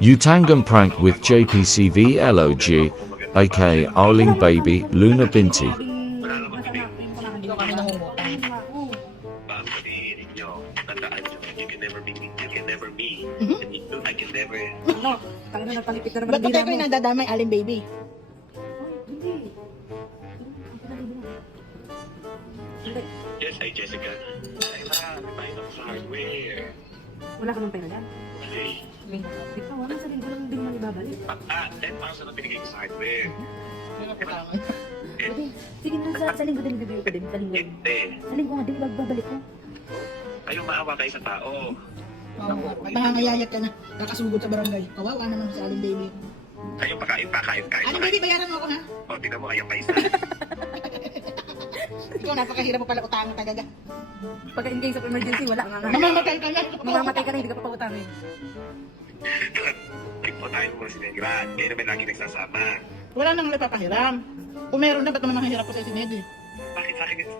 Utangan prank with JPCV LOG, aka Arling Baby, Luna Binti. Hindi ko kami nangungutang. Ma'am, sabihin ninyo, tandaan nyo, you can never be me, you can never be, and I can never. Ano? Tangina na palipit na naman Ba't ang dila tayo mo. kayo nadadamay, Aling Baby? Yes, ay Jessica. Ay na, may bayad ako sa hardware. Wala ka ng pera yan. Okay. Ikaw, ano sa linggo lang din man ibabalik? 10,000 ang binigay ko sa hardware. Pwede. Sige na, sa linggo din bibigay ko din. Sa linggo. Hindi. Sa linggo nga din babalik ko. Kayong maawa kayo sa tao. Oo, nangangayayat ka na. Kakasugod sa barangay. Kawawa naman si Aling Baby. Kayong pakain. Aling Baby, bayaran mo ako ha? O, tingnan mo, ayang pa isa. Ikaw, napakahirap mo pala utangan talaga. Pagka in case of emergency, wala nga nga. Mamamatay ka na. Mamamatay ka na, hindi ka pa pautangin. Tigpo tayo mo si Negra. Kayo naman lagi nagsasama. Wala nang napapahiram. Kung meron na, ba't naman mahirap ko sa si Ned eh? Bakit sa akin yun?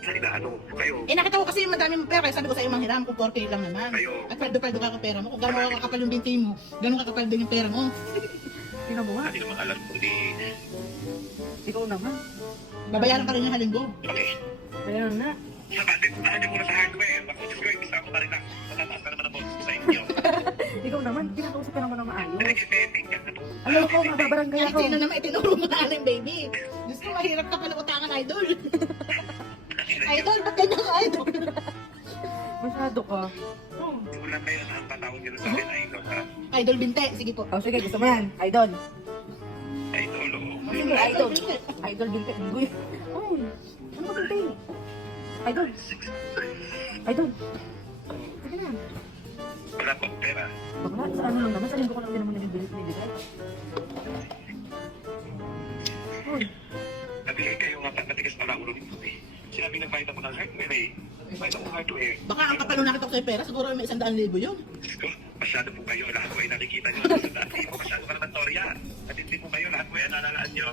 Sa akin na ano? Kayo. Eh nakita ko kasi yung madami mong pera, kaya sabi ko sa'yo manghiram kung 4K lang naman. Kayo. At paldo-paldo ka ang pera mo. Kung gano'n kakapal yung binti mo, gano'n kakapal din yung pera mo. Sino mo nga? Hindi naman alam ko di. Ikaw naman. Babayaran ka rin yung halinggo. Okay. Kaya na. Sa bakit tahan niyo muna sa hardware? Bakit ko yung isa ko pa rin na matataas na naman ang boses ko sa inyo. Ikaw naman, pinakausap ka naman ng maayos. Hindi kasi tingnan na to. Alam ko, mababarangay Ay, ako. sino naman itinuro mo na Aling Baby? Diyos ko, mahirap ka pala utangan, idol. Idol, ba't ganyan ka, idol? Masyado ka. Wala kayo na ang patawag nyo sa akin, idol ha? Idol Binte, sige po. Oh, sige, gusto mo yan. Idol. Idol, oo. Idol. Idol Binte. Uy. Uy. Ano ba Binte? Idol. Idol. Sige na. Wala pa akong pera. Bakla, sa ano lang naman, sa linggo ko lang din naman nabibigay. Uy. Nabigay kayo nga matigas na ulo nito eh. Sinabi nagbayad ako ng hardware eh. Nagbayad ako ng hardware. Baka ang kapalo nakita ko sa'yo pera, siguro may 100,000 yun. Diyos ko, masyado po kayo. Lahat po ay nakikita nyo. Dati po, masyado ka naman, Toria. At hindi po kayo, lahat po ay nalalaan nyo.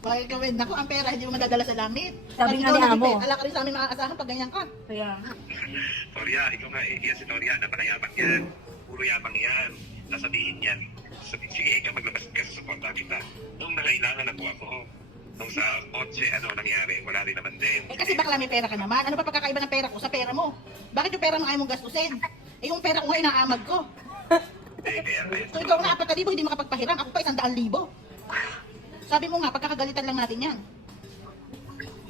Bakit gawin? Naku, ang pera hindi mo madadala sa langit. Sabi nga ni Amo. Ala ka rin sa amin makakasahan pag ganyan ka. Kaya, Toria, ikaw nga, yan si Toria, napakayabang yan. Puro yabang yan. Sasabihin yan. Sige, ikaw maglabas ka sa support kita. Nung nangailangan na po ako, nung sa kotse, ano nangyari, wala rin naman din. Eh kasi bakla may pera ka naman. Ano pa pagkakaiba ng pera ko sa pera mo? Bakit yung pera mo ayaw mong gastusin? Eh yung pera ko nga inaamag ko. Kaya, So ikaw nga 4,000 hindi makapagpahiram. Ako pa 100,000. Sabi mo nga, pagkakagalitan lang natin yan.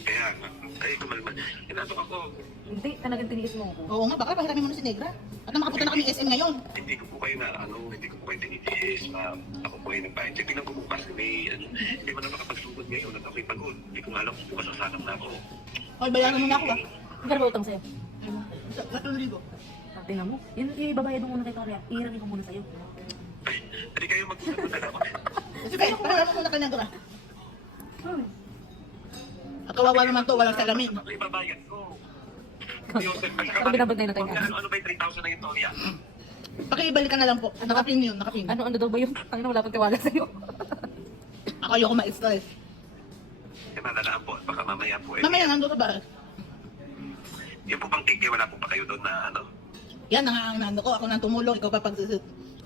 kaya, ay, kumalman. Inatok ako. hindi, talagang tiniis mo ako. Oo nga, baka pahiramin mo na si Negra. At na makapunta na kami SM ngayon. Hindi ko po kayo na, hindi ko po kayo tinitiis na ako po ay nagbayad. Kasi tingnan ko bukas, hindi man na makapagsugod ngayon at ako'y pagod. Hindi ko nga alam kung bukas sasakam na ako. Hoy, bayaran mo na ako ah. Magkano ba utang sa'yo? 3,000. Tingnan mo. Yun, ibabayad mo muna kay Toria. Ihiramin ko muna sa'yo. Ay, hindi kayo mag-usap na dalawa. Sige, pahiram mo muna ka Negra. At kawawa naman to, walang salamin. Ako ibabayad ko. Joseph, Ako binabag na yun natin. ano ba yung 3,000 na yung Toria? Pakibalik ka na lang po. Nakapin yun, nakapin. Ano daw ba yun? Ang wala pang tiwala sa'yo. Ako ayoko ma-stress. Eh, malalaan po. Baka mamaya po eh. Mamaya nandun ka ba? Yung po bang tigay, wala po pa kayo doon na ano? Yan, nanganganando ko. Ako nang tumulong. Ikaw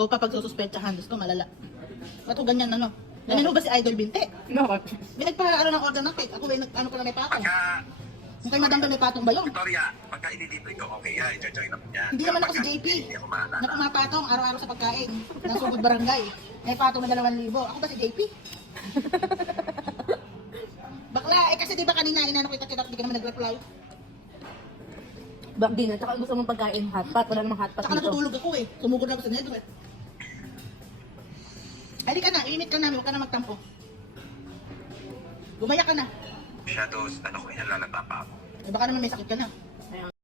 pa pagsususpetsahan. Gusto ko malala. Ba't ko ganyan ano? Ganyan mo ba si Idol Binte? No. Binagpa-ano ng order ng cake. Ako ba ano ko na may patong? Pagka, Yung kay Madam may patong ba yun? Victoria, pagka ililito ito, okay yan. I-join na po yan. Hindi naman ako si Pagka JP. Hindi ako maalala. Na pumapatong araw-araw sa pagkain. Ng sugod barangay. May patong na 2,000. Ako ba si JP? Bakla, eh kasi di ba kanina inano kita hindi ka naman nag-reply. Back din. Tsaka gusto mong pagkain hotpot. Wala namang hotpot Tsaka dito. natutulog ako eh. Sumugod ako sa nedo eh. Ay, di ka na. Iinit ka namin. Huwag ka na magtampo. Gumaya ka na. Shadows, ano ko yan, lalata pa ako. Eh, baka naman may sakit ka na.